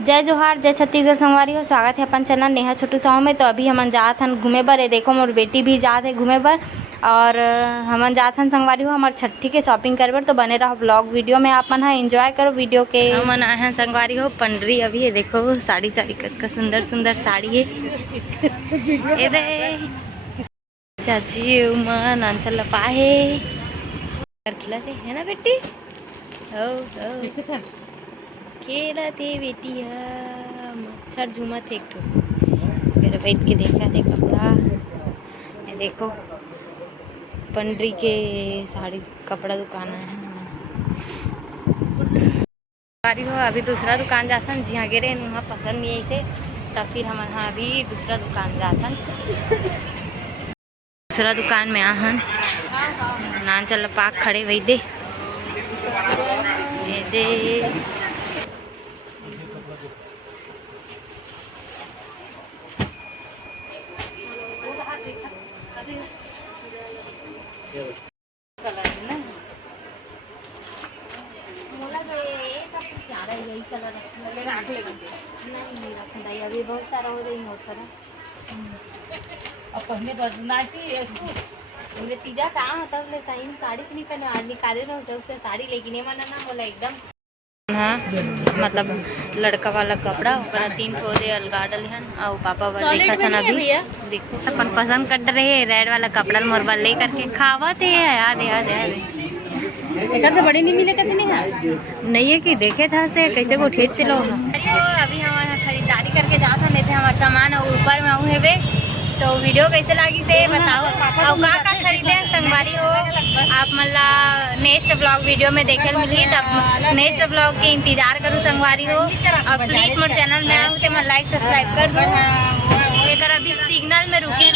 जय जोहार, जय छत्तीसगढ़ संगवारी हो। स्वागत है अपन चैनल नेहा छोटू साहू में। तो अभी हमन जात हन घूमे बर। ये देखो मोर बेटी भी जात है घूमे बर और हमन जात हन संगवारी हो हमार छठी के शॉपिंग करे बर। तो बने रहो ब्लॉग वीडियो में, आप मन एंजॉय करो वीडियो के। हमन आए हैं संगवारी हो पंडरी। अभी ये देखो साड़ी का सुंदर सुंदर साड़ी है। ये दे चाची उमन अंचल पाहे खिलाते है ना बेटी। हो खेलते बेटिया मच्छर झूमत एक ठो। फिर बैठ के देखा थे कपड़ा। ये देखो पंडरी के साड़ी कपड़ा दुकान है। हो अभी दूसरा दुकान जाथन जिहाँ गिरे वहाँ पसंद नहीं आई थे, तब फिर हम अभी दूसरा दुकान जाथन। दूसरा दुकान में आहन नान चल पाक खड़े वही दे यही कलर नहीं अभी बहुत सारा हो रही मोटर अब पहले तीजा कहाँ होता सही साड़ी नहीं पहने आज निकाले रहो सबसे साड़ी, लेकिन ये मना ना बोला एकदम। हाँ मतलब लड़का वाला कपड़ा ओकरा 3 ठो दे अलगा डले और पापा वाला देखा था ना। अभी देखो अपन पसंद कर रहे रेड वाला कपड़ा मोरबा ले करके खावत है। याद याद याद एक से बड़े नहीं मिले कहते नहीं है कि देखे था कैसे को ठेठ चलो। अभी हमारा खरीदारी करके जाता नहीं थे हमारा सामान और ऊपर में हुए वे। तो वीडियो कैसे लगी से बताओ और का खरीदे संगवारी हो आप मतलब नेक्स्ट ब्लॉग वीडियो में देखे मिली। तब नेक्स्ट ब्लॉग के इंतजार करूँ संगवारी हो और प्लीज मोर चैनल में आओ तो मैं लाइक सब्सक्राइब कर दूँ। अभी सिग्नल में रुके